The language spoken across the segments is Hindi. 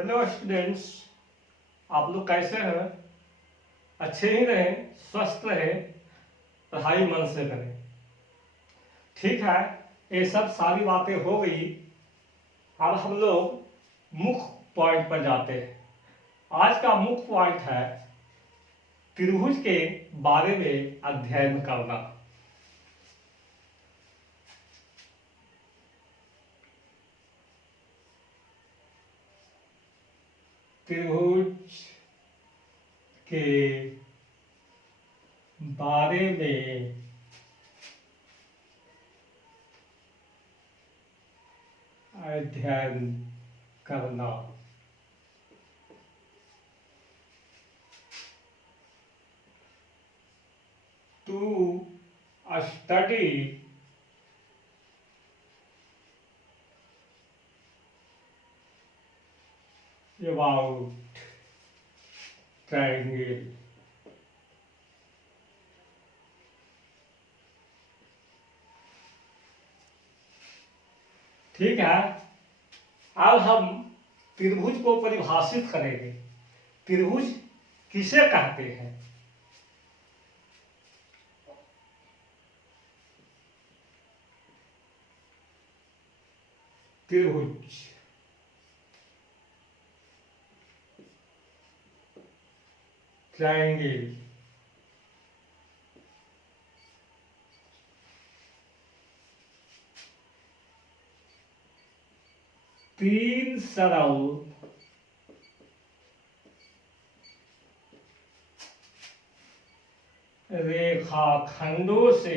Hello students. आप लोग कैसे हैं? अच्छे ही रहें, स्वस्थ रहें, पढ़ाई मन से करें। ठीक है, ये सब सारी बातें हो गई। अब हम लोग मुख्य पॉइंट पर जाते हैं। आज का मुख्य पॉइंट है त्रिभुज के बारे में अध्ययन करना। त्रिभुज के बारे में अध्ययन करना। To study about triangle. ठीक है, अब हम त्रिभुज को परिभाषित करेंगे। त्रिभुज किसे कहते हैं? त्रिभुज ट्रायंगल तीन सरल रेखाखंडों से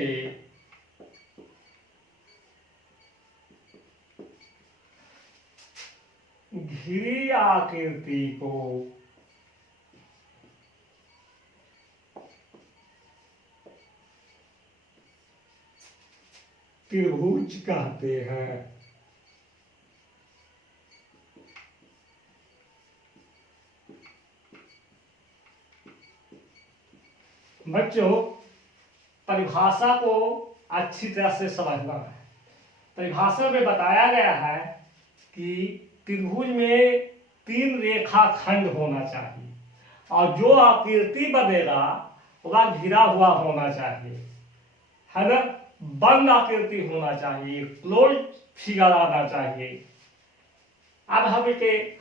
घिरी आकृति को त्रिभुज कहते हैं। बच्चों, परिभाषा को अच्छी तरह से समझना है। परिभाषा में बताया गया है कि त्रिभुज में तीन रेखाखंड होना चाहिए और जो आकृति बनेगा वह घिरा हुआ होना चाहिए, है ना। बंद आकृति होना चाहिए, क्लोज फिगर आना चाहिए। अब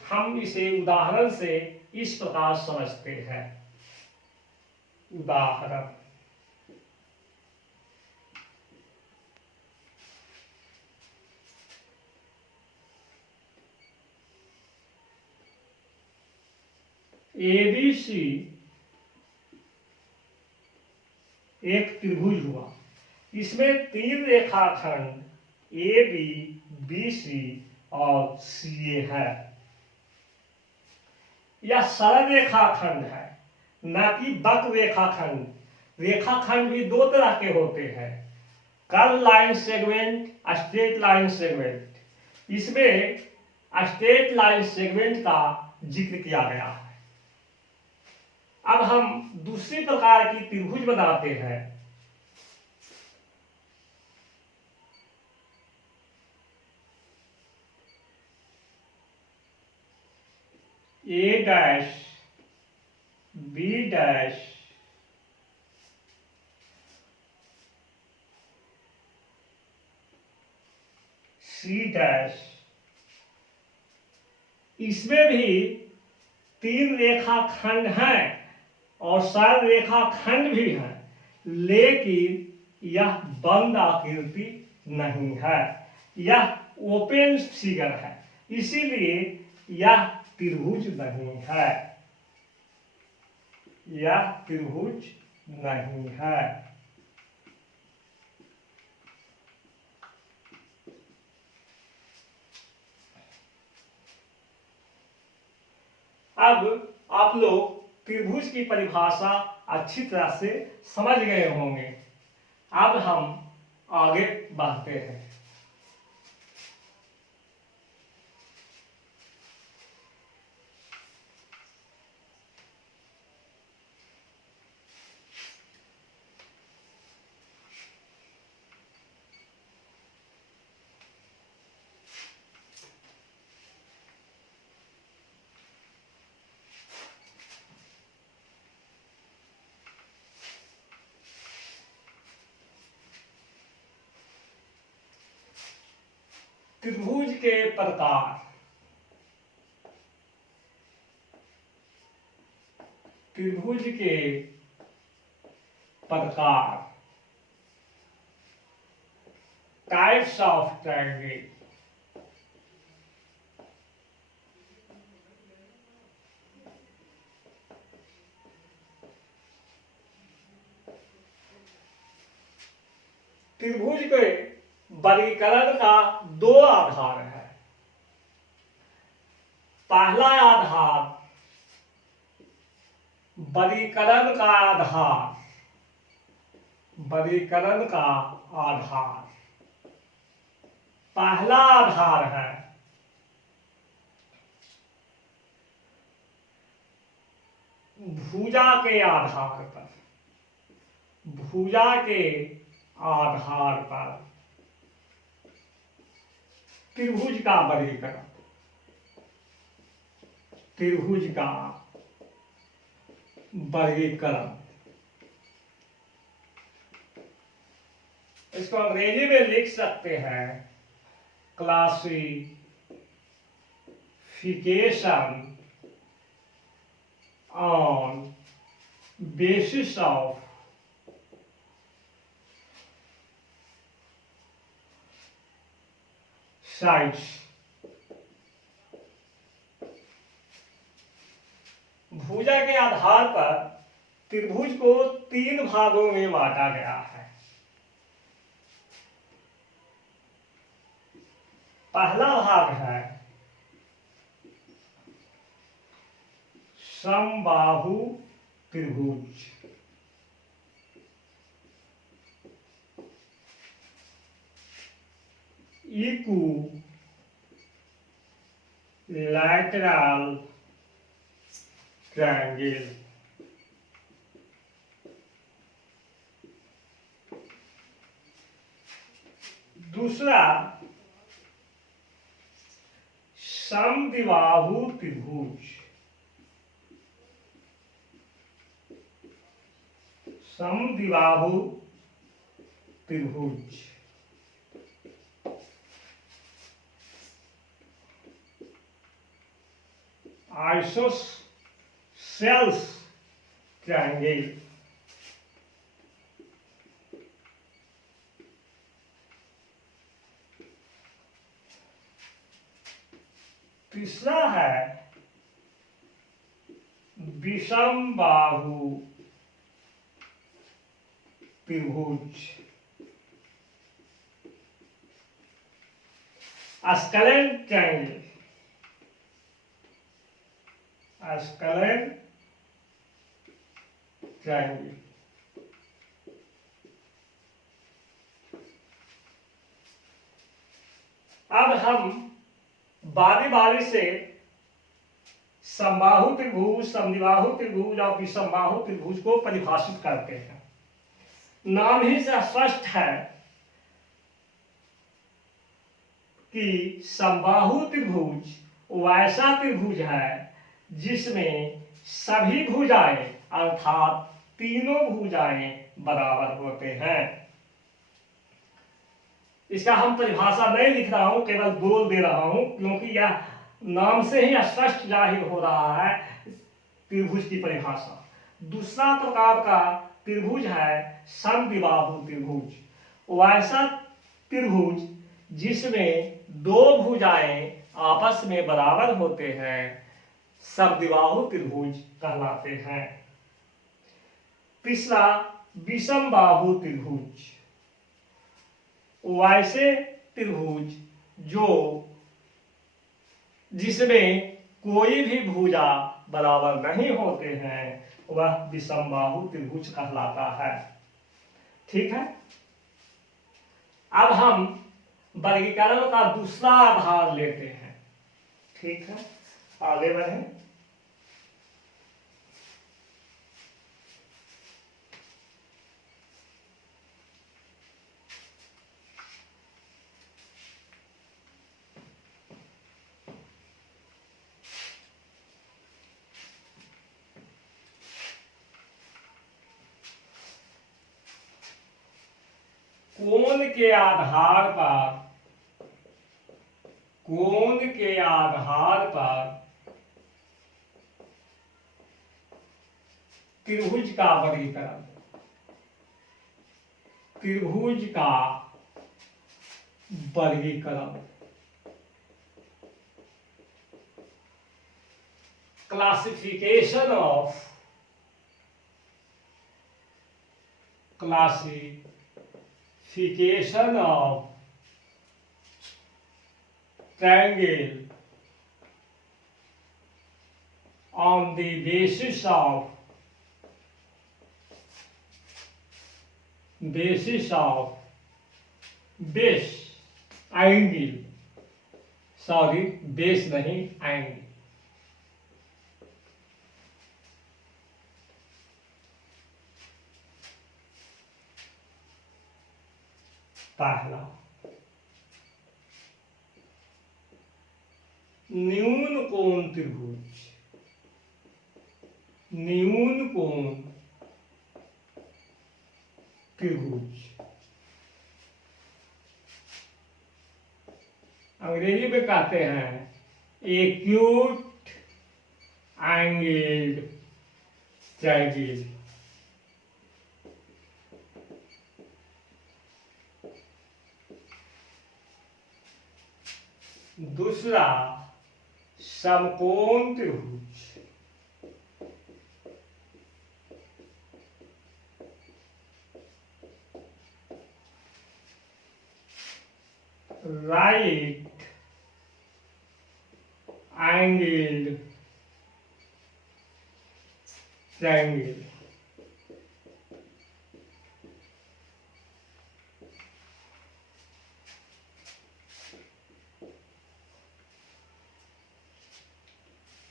हम इसे उदाहरण से इस प्रकार समझते हैं। उदाहरण, ABC एक त्रिभुज हुआ। इसमें तीन रेखाखंड AB, BC और CA है। यह सरल रेखाखंड है, न कि वक्र रेखाखंड। रेखाखंड भी दो तरह के होते हैं, curve line segment, straight line segment. इसमें स्ट्रेट लाइन सेगमेंट का जिक्र किया गया है। अब हम दूसरी प्रकार की त्रिभुज बनाते हैं। A dash, B dash, C dash. इसमें भी तीन रेखाखंड हैं और सरल रेखाखंड भी हैं, लेकिन यह बंद आकृति नहीं है, यह ओपन फिगर है, इसीलिए यह त्रिभुज नहीं है। यह त्रिभुज नहीं है। अब आप लोग त्रिभुज की परिभाषा अच्छी तरह से समझ गए होंगे। अब हम आगे बढ़ते हैं। त्रिभुज के प्रकार, त्रिभुज के प्रकार, टाइप्स ऑफ ट्रायंगल। त्रिभुज के वर्गीकरण का दो आधार है। पहला आधार वर्गीकरण का आधार, वर्गीकरण का आधार, पहला आधार है भुजा के आधार पर, भुजा के आधार पर त्रिभुज का वर्गीकरण, त्रिभुज का वर्गीकरण। इसको अंग्रेजी में लिख सकते हैं classification on basis of sides. भुजा के आधार पर त्रिभुज को तीन भागों में बांटा गया है। पहला भाग है समबाहु त्रिभुज, इक्विलैटरल ट्रायंगल। दूसरा समद्विबाहु त्रिभुज, समद्विबाहु त्रिभुज। Isosceles triangle. तीसरा है विषमबाहु त्रिभुज, स्केलेन ट्रायंगल, स्केलेन ट्रायंगल। अब हम बारी बारी से समबाहु त्रिभुज, समद्विबाहु त्रिभुज और विषमबाहु त्रिभुज को परिभाषित करते हैं। नाम ही से स्पष्ट है कि समबाहु त्रिभुज वैसा त्रिभुज है जिसमें सभी भुजाएं अर्थात तीनों भुजाएं बराबर होते हैं। इसका हम परिभाषा नहीं लिख रहा हूं, केवल बोल दे रहा हूं, क्योंकि यह नाम से ही स्पष्ट जाहिर हो रहा है त्रिभुज की परिभाषा। दूसरा प्रकार का त्रिभुज है समद्विबाहु त्रिभुज, वैसा त्रिभुज जिसमें दो भुजाएं आपस में बराबर होते हैं समद्विबाहु त्रिभुज कहलाते हैं। तीसरा विषमबाहु त्रिभुज, वैसे त्रिभुज जो जिसमें कोई भी भुजा बराबर नहीं होते हैं वह विषमबाहु त्रिभुज कहलाता है। ठीक है। अब हम वर्गीकरण का दूसरा आधार लेते हैं। ठीक है, आगे बढ़ें। कोण के आधार पर कोण के आधार पर त्रिभुज का वर्गीकरण, त्रिभुज का वर्गीकरण। Classification of, classification of triangle on the basis of base angle, sorry base नहीं एंगल। पहला, न्यून कोण त्रिभुज, न्यून कोण त्रिभुज, अंग्रेजी में कहते हैं एक्यूट एंगल्ड ट्रायंगल। दूसरा, समकोण त्रिभुज, राइट एंगल्ड ट्रायंगल।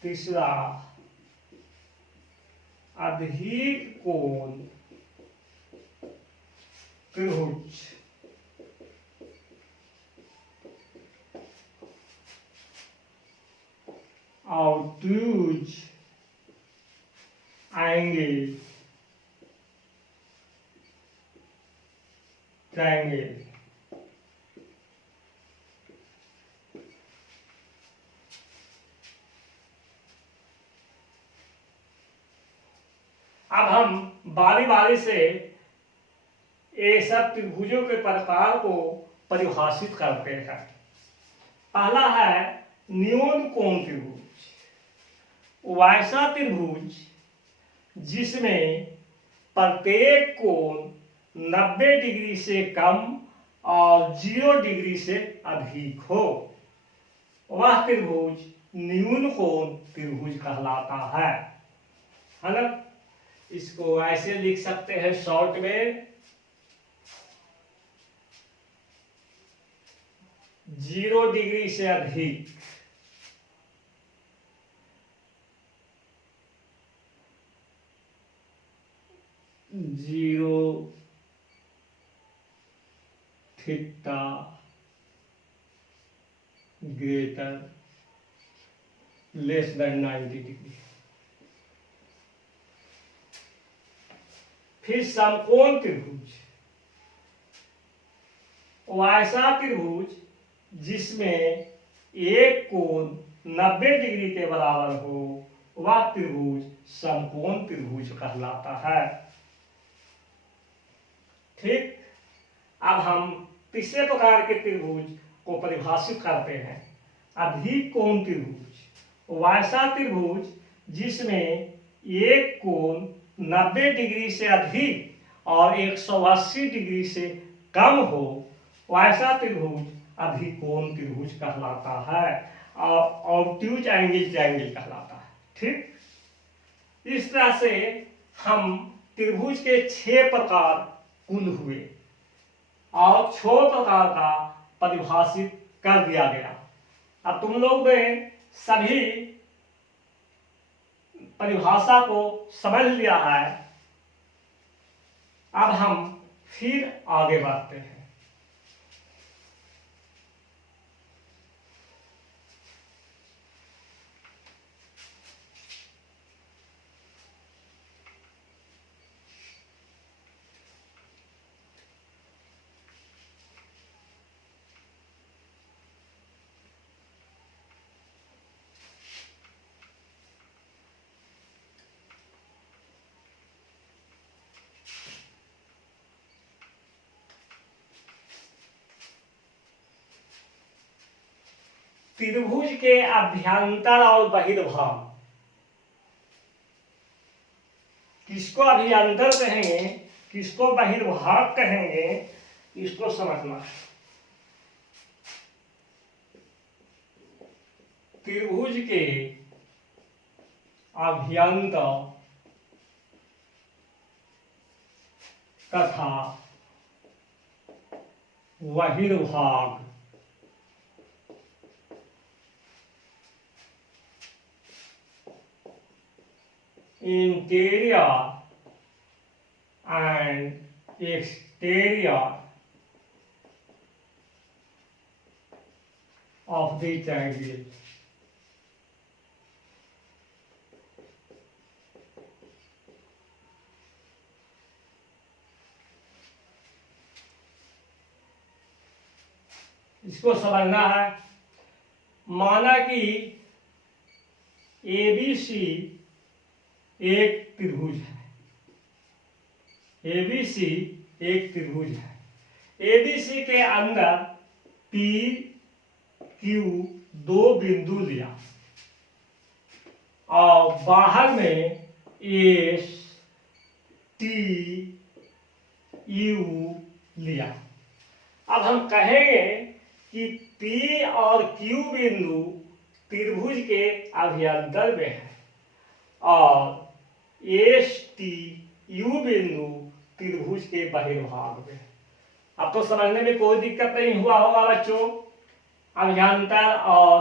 तीसरा, अधिक कोण त्रिभुज, obtuse angle triangle। अब हम बारी बारी से ये सब त्रिभुजों के प्रकार को परिभाषित करते हैं। पहला है न्यून कोण त्रिभुज, वैसा त्रिभुज जिसमें प्रत्येक कोण 90 डिग्री से कम और 0 डिग्री से अधिक हो, वह त्रिभुज न्यून कोण त्रिभुज कहलाता है ना। इसको ऐसे लिख सकते हैं शॉर्ट में, 0 डिग्री से अधिक, 0 theta greater less than 90 degree. फिर समकोण त्रिभुज, वैसा त्रिभुज जिसमें एक कोण 90 डिग्री के बराबर हो, वह त्रिभुज समकोण त्रिभुज कहलाता है। ठीक, अब हम तीसरे प्रकार के त्रिभुज को परिभाषित करते हैं, अधिक कोण त्रिभुज, वैसा त्रिभुज जिसमें एक कोण 90 डिग्री से अधिक और 180 डिग्री से कम हो, वैसा त्रिभुज अधिक कोण त्रिभुज कहलाता है और ऑब्ट्यूज एंगल ट्रायंगल कहलाता है। ठीक, इस तरह से हम त्रिभुज के 6 प्रकार कुल हुए और 6 प्रकार का परिभाषित कर दिया गया। अब तुम लोग ने सभी परिभाषा को समझ लिया है। अब हम फिर आगे बढ़ते हैं। त्रिभुज के अभ्यंतर और बहिर्भाग, किसको अभ्यंतर कहेंगे किसको बहिर्भाग कहेंगे, इसको समझना है। त्रिभुज के अभ्यंतर तथा बहिर्भाग interior and exterior of the triangle. इसको समझना है। माना कि ABC एक त्रिभुज है, ABC एक त्रिभुज है। ABC के अंदर P Q दो बिंदु लिया और बाहर में S T U लिया। अब हम कहेंगे कि P और Q बिंदु त्रिभुज के अभ्यंतर में है और S T U बिंदु त्रिभुज के बहिर्भाग में है। अब तो समझने में कोई दिक्कत नहीं हुआ होगा बच्चों। अभ्यंतर और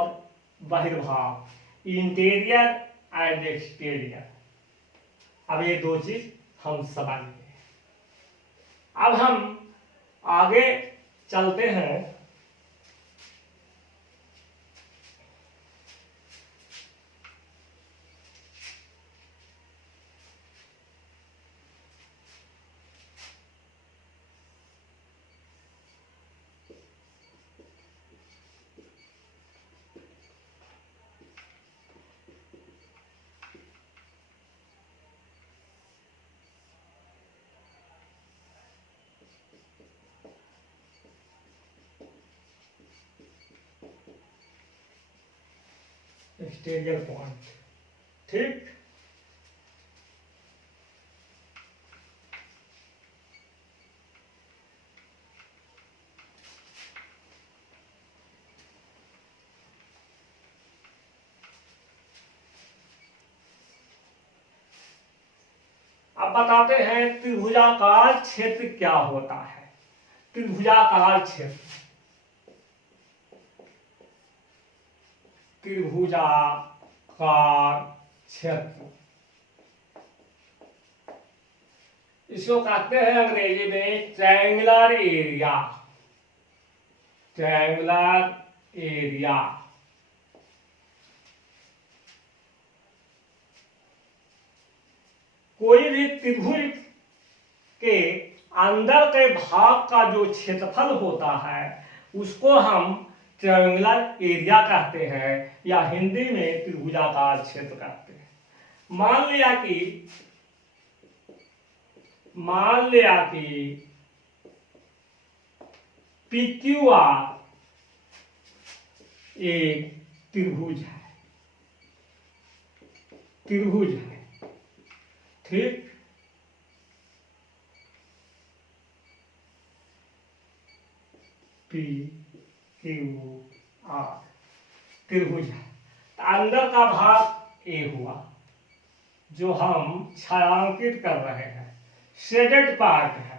बहिर्भाग, इंटीरियर एंड एक्सटीरियर, अब ये दो चीज हम समझेंगे। अब हम आगे चलते हैं। एक्सटीरियर पॉइंट, ठीक। अब बताते हैं त्रिभुजाकार क्षेत्र क्या होता है। त्रिभुजाकार क्षेत्र, त्रिभुजाकार क्षेत्र, इसको कहते हैं अंग्रेजी में ट्रायंगुलर एरिया। ट्रायंगुलर एरिया कोई भी त्रिभुज के अंदर के भाग का जो क्षेत्रफल होता है उसको हम ट्रायंगुलर एरिया कहते हैं या हिंदी में त्रिभुजाकार क्षेत्र कहते हैं। मान लिया कि PQR एक त्रिभुज है, ठीक। PQR त्रिभुज है। अंदर का भाग A हुआ जो हम छायांकित कर रहे हैं, शेडेड पार्ट है,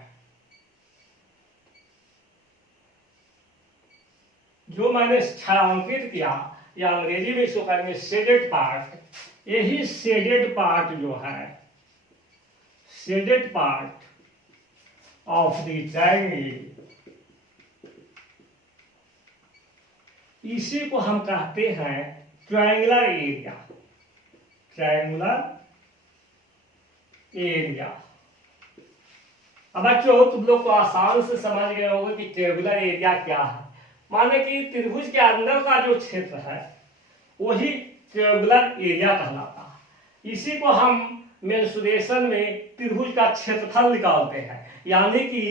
जो मैंने छायांकित किया या अंग्रेजी में इसको कहेंगे शेडेड पार्ट। यही शेडेड पार्ट जो है, shaded part of the triangle, इसी को हम कहते हैं ट्रायंगुलर एरिया। Triangular area. अब बच्चों तुम लोग को आसान से समझ गए होंगे कि ट्रायंगुलर एरिया क्या है। माने कि त्रिभुज के अंदर का जो क्षेत्र है वही ट्रायंगुलर एरिया कहलाता है। इसी को हम मेंसुरेशन में त्रिभुज का क्षेत्रफल निकालते हैं, यानी कि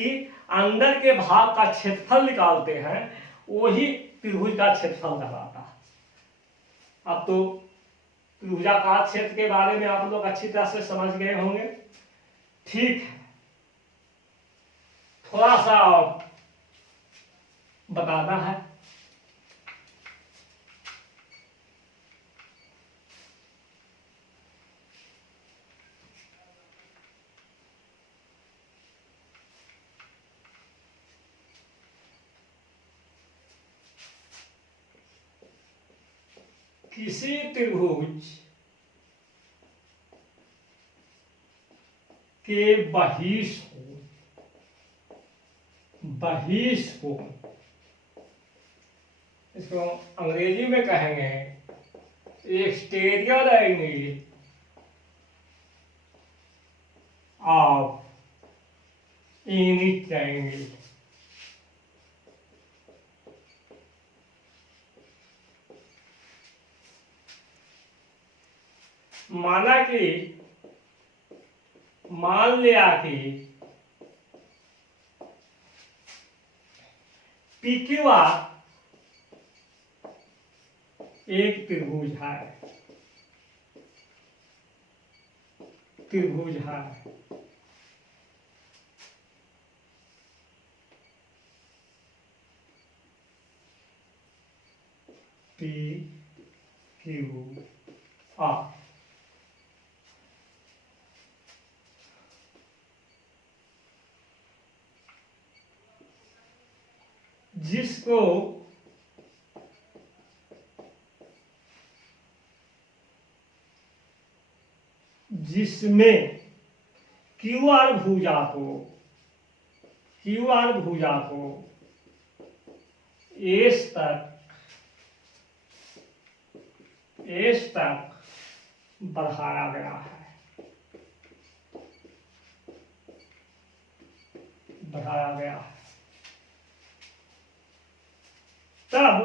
अंदर के भाग का क्षेत्रफल निकालते हैं, वही त्रिभुज का क्षेत्रफल कहलाता है। अब तो त्रिभुजाकार क्षेत्र के बारे में आप लोग अच्छी तरह से समझ गए होंगे। ठीक है, थोड़ा सा और बताना है। किसी त्रिभुज के बहिष कोण, इसको अंग्रेजी में कहेंगे exterior angle of any triangle. मान लिया कि PQR एक त्रिभुज है, PQR, जिसमें QR भुजा को एस तक बढ़ाया गया है, तब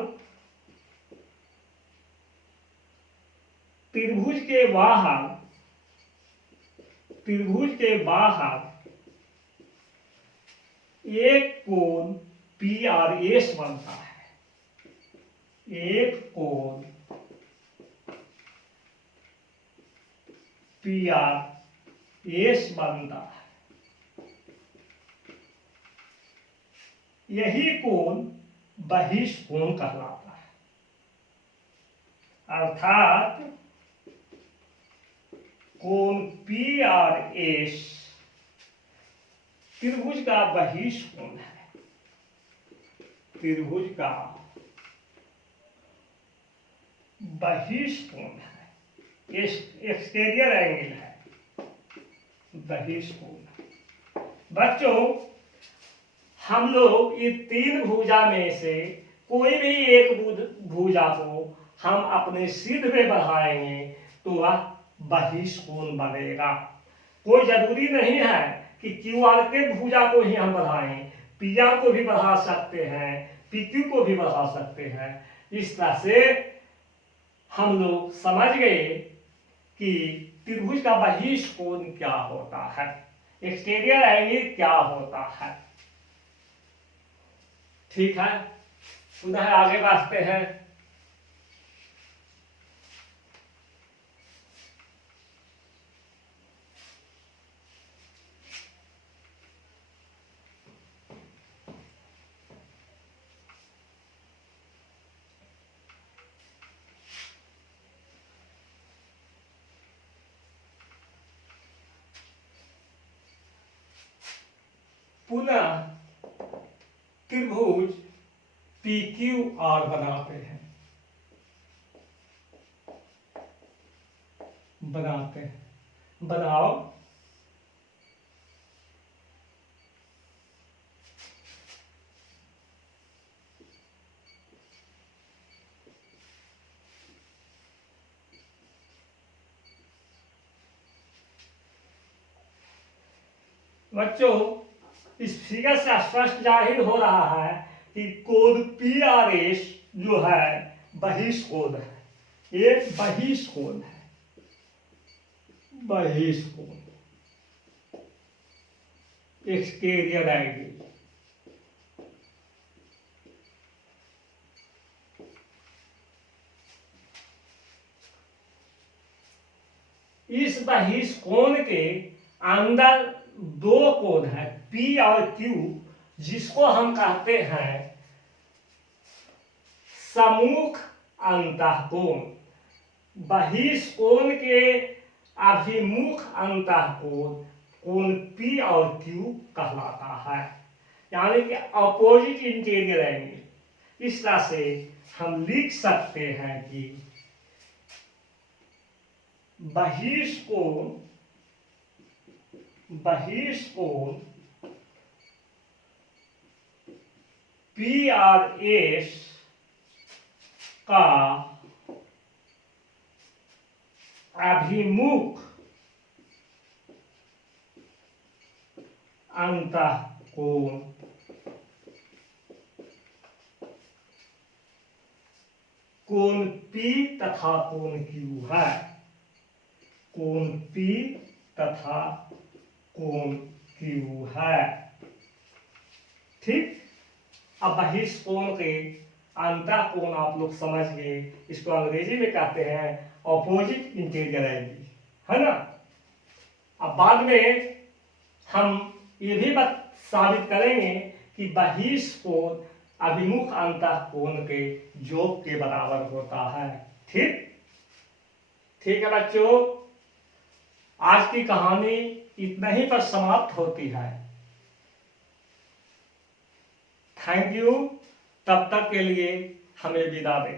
त्रिभुज के बाहर एक कोण PRS बनता है, एक कोण PRS बनता है। यही कोण बहिष कोण कहलाता है। अर्थात कोण PRS त्रिभुज का बहिष कोण है, एक्सटीरियर एंगल है, बहिष कोण। बच्चों, हम लोग इस तीन भुजा में से कोई भी एक भुजा को हम अपने सिद्ध में बढ़ाएंगे तो वह बहिष कोण बनेगा। कोई जरूरी नहीं है कि QR के भुजा को ही हम बढ़ाएं, PR को भी बढ़ा सकते हैं, PQ को भी बढ़ा सकते हैं। इस तरह से हम लोग समझ गए कि त्रिभुज का बहिष कोण क्या होता है, एक्सटीरियर एंगल क्या होता है। ठीक है, पुनः आगे बढ़ते हैं। पुनः त्रिभुज PQR बनाते हैं, बनाओ। बच्चों, इस फिगर से स्पष्ट जाहिर हो रहा है कि कोण PRS जो है बहिष कोण है, एक बहिष कोण है, एक्सटीरियर एंगल। इस बहिष्कोण के अंदर दो कोण है P और Q, जिसको हम कहते हैं सम्मुख अंतःकोण। बहिष्कोण के अभिमुख अंतःकोण कोण P और Q कहलाता है, यानी कि अपोजिट इंटीरियर एंगल। इस तरह से हम लिख सकते हैं कि बहिष्कोण P और S का अभिमुख अंतःकोण कोण P तथा कोण Q है। कोण P तथा कोण Q है। ठीक। अब बहिष्कोण के अंतःकोण आप लोग समझ गए, इसको अंग्रेजी में कहते हैं ऑपोजिट इंटीरियर एंगल, है ना। अब बाद में हम ये भी साबित करेंगे कि बहिष्कोण अभिमुख अंतःकोण के योग के बराबर होता है। ठीक ठीक है बच्चों, आज की कहानी इतना ही पर समाप्त होती है। Thank you. तब तक के लिए हमें विदा दें।